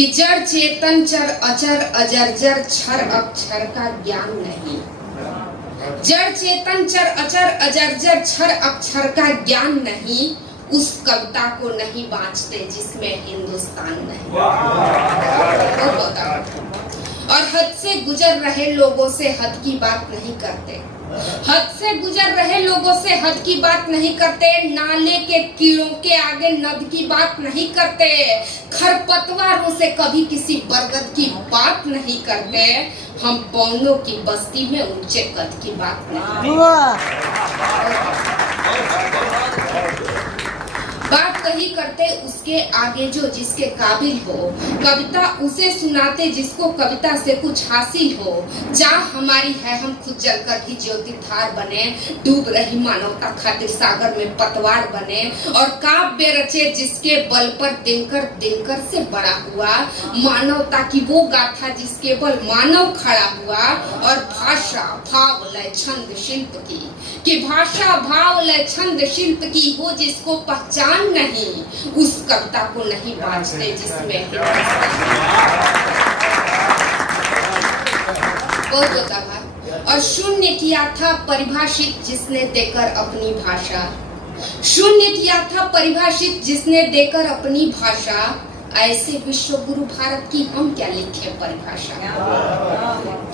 कि जड़ चेतन चर अचर अजर क्षर अक्षर का ज्ञान नहीं। जड़ चेतन चर अचर अजर क्षर अक्षर का ज्ञान नहीं, उस कविता को नहीं बांचते जिसमें हिंदुस्तान नहीं। और हद से गुजर रहे लोगों से हद की बात नहीं करते। हद से गुजर रहे लोगों से हद की बात नहीं करते। नाले के कीड़ों के आगे नद की बात नहीं करते। खरपतवारों से कभी किसी बरगद की बात नहीं करते। हम पौनों की बस्ती में ऊंचे कद की बात नहीं। बात कही करते उसके आगे जो जिसके काबिल हो, कविता उसे सुनाते जिसको कविता से कुछ हासिल हो। चाह हमारी है हम खुद जलकर ही ज्योति धार बने, डूब रही मानवता खातिर सागर में पतवार बने। और काव्य रचे जिसके बल पर दिनकर से बड़ा हुआ, मानवता की वो गाथा जिसके बल मानव खड़ा हुआ। और भाषा भाव लय छंद शिल्प की, कि भाषा भाव लय छंद शिल्प की हो जिसको पहचान नहीं, उस कविता को नहीं बांचते जिसमें और शून्य किया था परिभाषित जिसने देकर अपनी भाषा। शून्य किया था परिभाषित जिसने देकर अपनी भाषा। ऐसे विश्व गुरु भारत की हम क्या लिखे परिभाषा।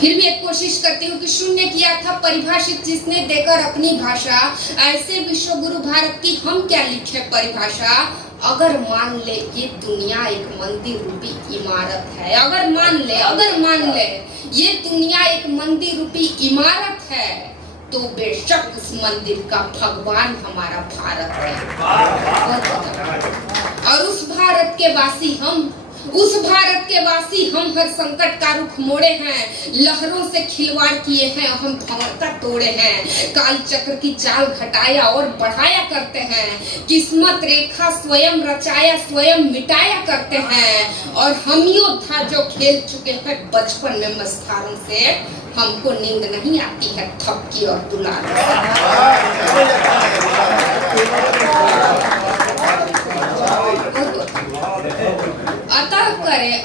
फिर भी एक कोशिश करती हूँ कि शून्य किया था परिभाषित जिसने देकर अपनी भाषा। ऐसे विश्व गुरु भारत की हम क्या लिखे परिभाषा। अगर मान ले ये दुनिया एक मंदिर रूपी इमारत है, अगर मान ले ये दुनिया एक मंदिर रूपी इमारत है, तो बेशक उस मंदिर का भगवान हमारा भारत है। और उस भारत के वासी हम हर संकट का रुख मोड़े हैं। लहरों से खिलवाड़ किए हैं, हम भंवरता तोड़े हैं। काल चक्र की चाल घटाया और बढ़ाया करते हैं। किस्मत रेखा स्वयं रचाया स्वयं मिटाया करते हैं। और हम योद्धा जो खेल चुके हैं बचपन में मस्तारों से, हमको नींद नहीं आती है थपकी और दुलार।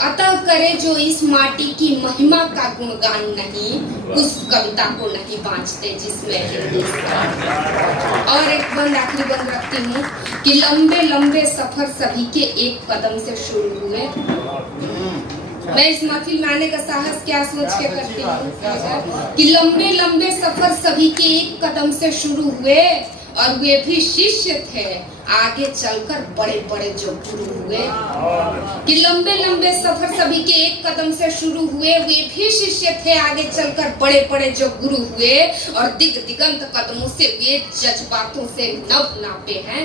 अतः करे जो इस माटी की महिमा का गुणगान नहीं, उस कविता को नहीं बांचते जिसमें हिंदुस्तान। और एक आखिरी बंद रखती हूँ कि लंबे लंबे सफर सभी के एक कदम से शुरू हुए। मैं इस महफिल में आने का साहस क्या सोच के करती हूँ कि लंबे लंबे सफर सभी के एक कदम से शुरू हुए। और वे भी शिष्य थे, आगे चलकर बड़े बड़े जो गुरु हुए। कि लंबे लंबे सफर सभी के एक कदम से शुरू हुए, वे भी शिष्य थे, आगे चलकर बड़े बड़े जो गुरु हुए। और दिगंत कदमों से वे जज्बातों से नभ नापे हैं।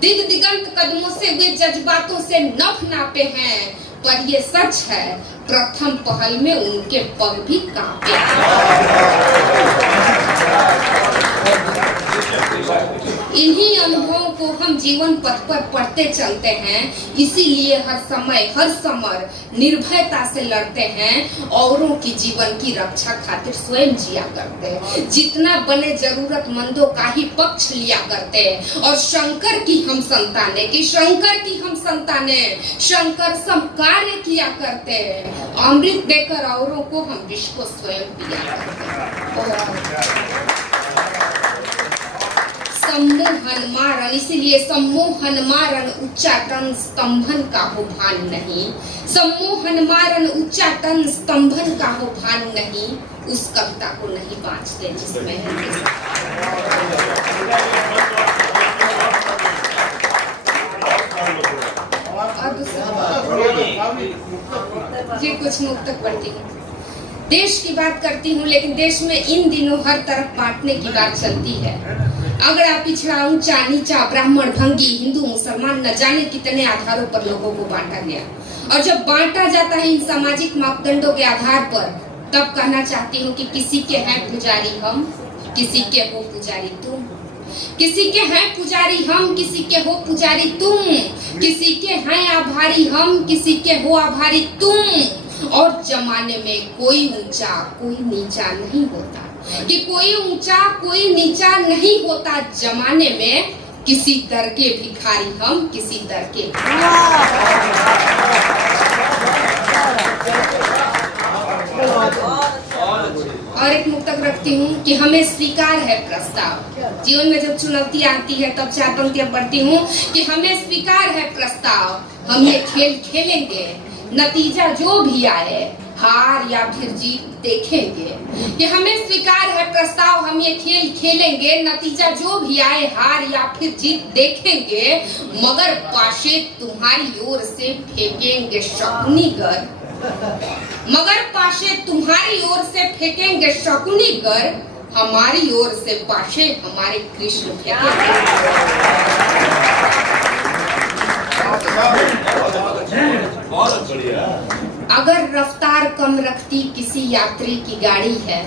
दिगंत कदमों से वे जज्बातों से नभ नापे हैं। पर ये सच है प्रथम पहल में उनके पग भी कांपे इन्हीं अनुभवों को हम जीवन पथ पर पढ़ते चलते हैं। इसीलिए हर समय निर्भयता से लड़ते हैं। औरों की जीवन की रक्षा खातिर स्वयं जिया करते हैं। जितना बने जरूरतमंदों का ही पक्ष लिया करते हैं। और शंकर की हम संतानें शंकर सम कार्य किया करते हैं। अमृत देकर औरों को हम विष को स्वयं पिया करते हैं। सम्मोहन मारन, इसीलिए सम्मोहन मारन उच्चाटन स्तंभन का हो भान नहीं। सम्मोहन मारन उच्चाटन स्तंभन का हो भान नहीं, उस कविता को नहीं बांचते जिसमें जी कुछ मुक्तक पढ़ती हूँ। देश की बात करती हूँ, लेकिन देश में इन दिनों हर तरफ बांटने की बात चलती है। अगड़ा पिछड़ा ऊंचा नीचा ब्राह्मण भंगी हिंदू मुसलमान न जाने कितने आधारों पर लोगों को बांटा गया। और जब बांटा जाता है इन सामाजिक मापदंडों के आधार पर, तब कहना चाहती हूँ कि किसी के हैं पुजारी हम, किसी के हो पुजारी तुम। किसी के हैं पुजारी हम, किसी के हो पुजारी तुम। किसी के हैं आभारी हम, किसी के हो आभारी तुम। और जमाने में कोई ऊंचा कोई नीचा नहीं होता, कि कोई ऊंचा कोई नीचा नहीं होता। जमाने में किसी दर के भिखारी हम, किसी दर के और एक मुक्तक रखती हूँ कि हमें स्वीकार है प्रस्ताव। जीवन में जब चुनौती आती है तब 4 पंक्तियां पढ़ती हूँ कि हमें स्वीकार है प्रस्ताव, हम ये खेल खेलेंगे, नतीजा जो भी आए हार या फिर जीत देखेंगे। कि हमें स्वीकार है प्रस्ताव, हम ये खेल खेलेंगे, नतीजा जो भी आए हार या फिर जीत देखेंगे, मगर पाशे तुम्हारी ओर से फेंकेंगे शकुनी गर, मगर पाशे तुम्हारी ओर से फेंकेंगे शकुनी गर, हमारी ओर से पाशे हमारे कृष्ण फेंकेंगे। बहुत बढ़िया। अगर रफ्तार कम रखती किसी यात्री की गाड़ी है,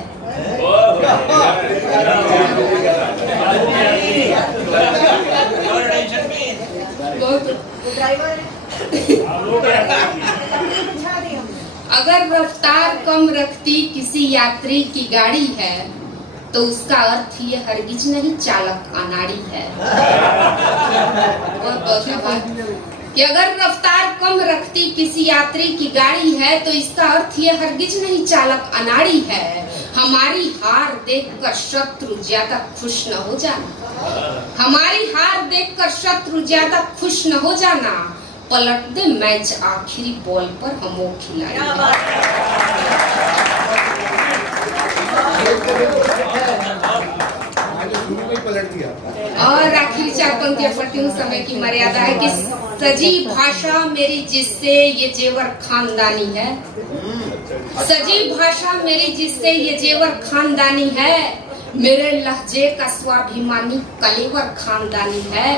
अगर रफ्तार कम रखती किसी यात्री की गाड़ी है तो उसका अर्थ ये हरगिज नहीं चालक अनाड़ी है। कि अगर रफ्तार कम रखती किसी यात्री की गाड़ी है तो इसका अर्थ ये हरगिज नहीं चालक अनाड़ी है। हमारी हार देखकर शत्रु ज्यादा खुश न हो जाना, हमारी हार देखकर शत्रु ज्यादा खुश न हो जाना, पलट दे मैच आखिरी बॉल पर हम वो खिलाड़ी। और आखिरी 4 पंक्तियां पढ़ती हूँ, समय की मर्यादा है कि सजी भाषा मेरी जिससे ये जेवर खानदानी है, सजी भाषा मेरी जिससे ये जेवर खानदानी है, मेरे लहजे का स्वाभिमानी कलेवर खानदानी है।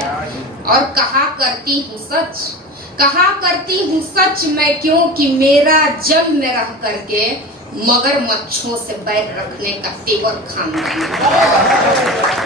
और कहा करती हूँ सच, कहा करती हूँ सच मैं क्योंकि मेरा जन्म में रह करके मगर मच्छों से बैर रखने का तेवर खानदानी है।